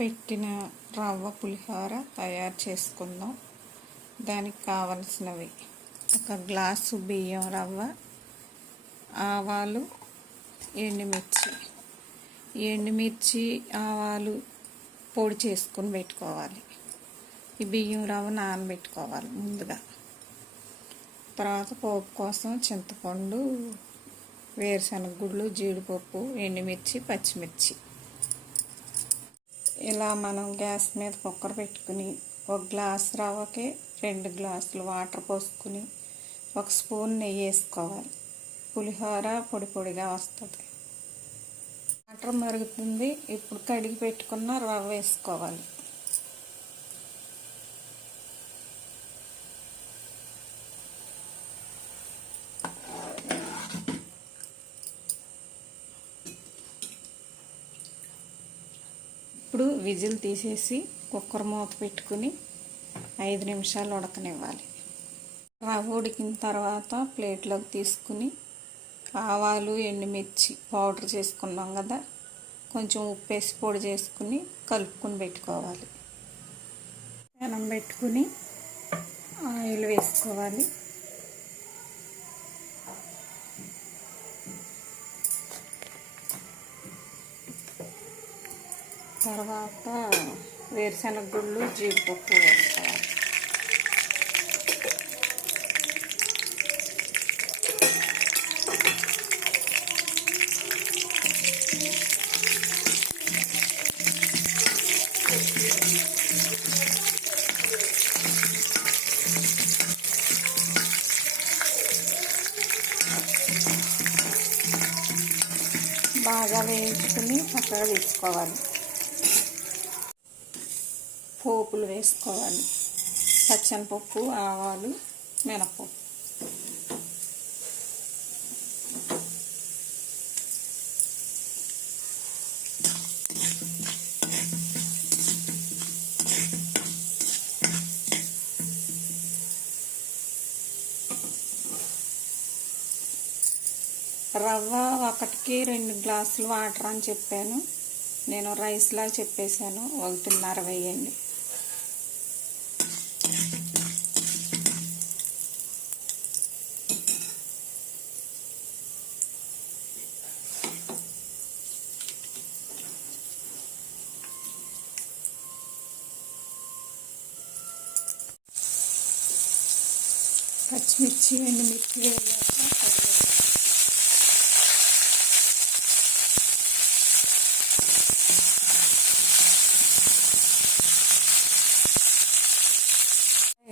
పెట్టిన రవ్వ పులిహోర తయారు చేసుకుందాం. దానికి కావలసినవి: ఒక గ్లాసు బియ్యం రవ్వ, ఆవాలు, ఎండుమిర్చి ఆవాలు పొడి చేసుకుని పెట్టుకోవాలి. ఈ బియ్యం రవ్వ నానబెట్టుకోవాలి ముందుగా. తర్వాత పోపు కోసం చింతపండు, వేరుశనగ గుళ్ళు, జీడిపప్పు, ఎండుమిర్చి, పచ్చిమిర్చి. ఇలా మనం గ్యాస్ మీద కుక్కర్ పెట్టుకుని ఒక గ్లాస్ రవ్వకి 2 గ్లాసులు వాటర్ పోసుకుని 1 స్పూన్ నెయ్యి వేసుకోవాలి. పులిహోర పొడి పొడిగా వస్తుంది. వాటర్ మరుగుతుంది. ఇప్పుడు కడిగి పెట్టుకున్న రవ్వ వేసుకోవాలి. ఇప్పుడు విజిల్ తీసేసి కుక్కర్ మూత పెట్టుకుని 5 నిమిషాలు ఉడకనివ్వాలి. రవ్వ ఉడికిన తర్వాత ప్లేట్లోకి తీసుకుని ఆవాలు, ఎండుమిర్చి పౌడర్ చేసుకున్నాం కదా, కొంచెం ఉప్పు వేసి పొడి చేసుకుని కలుపుకుని పెట్టుకోవాలి. పెనం పెట్టుకుని ఆయిల్ వేసుకోవాలి. తర్వాత వేరుశనగ గుళ్ళు, జీడిపప్పు వేసుకోవాలి. బాగా వేయించుకుని పక్కగా తీసుకోవాలి. పోపులు వేసుకోవాలి. పచ్చనిపప్పు, ఆవాలు, మినపప్పు. రవ్వ ఒకటికి 2 గ్లాసులు వాటర్ అని చెప్పాను. నేను రైస్లా చెప్పేశాను. 1:30 వేయండి. పచ్చిమిర్చి, ఎండుమిర్చి వేయాక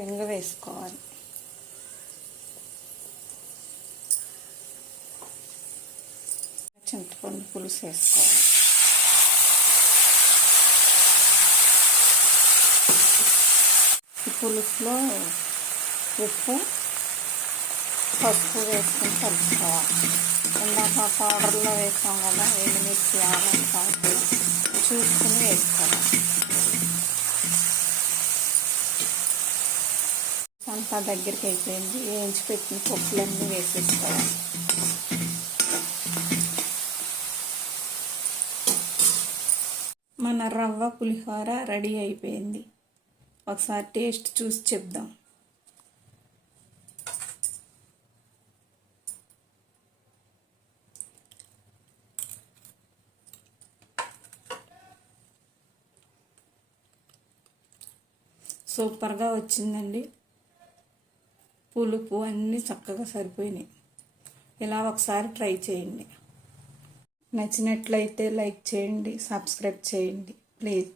ఎంగ వేసుకోవాలి. చింతపండు పులుసు వేసుకోవాలి. ఈ పులుసులో ఉప్పు, పసుపు వేసుకొని కలుపుకోవాలి. ఇందాక పౌడర్లో వేసాం కదా, ఎండుమిర్చి, ఆవాలు కాదు, చూసుకుని వేసుకోవాలి. అంతా దగ్గరికి అయిపోయింది. వేయించి పెట్టిన పప్పులన్నీ వేసేసుకోవాలి. మన రవ్వ పులిహోర రెడీ అయిపోయింది. ఒకసారి టేస్ట్ చూసి చెప్దాం. సూపర్గా వచ్చిందండి. పులుపు అన్నీ చక్కగా సరిపోయినాయి. ఇలా ఒకసారి ట్రై చేయండి. నచ్చినట్లయితే లైక్ చేయండి, సబ్స్క్రైబ్ చేయండి ప్లీజ్.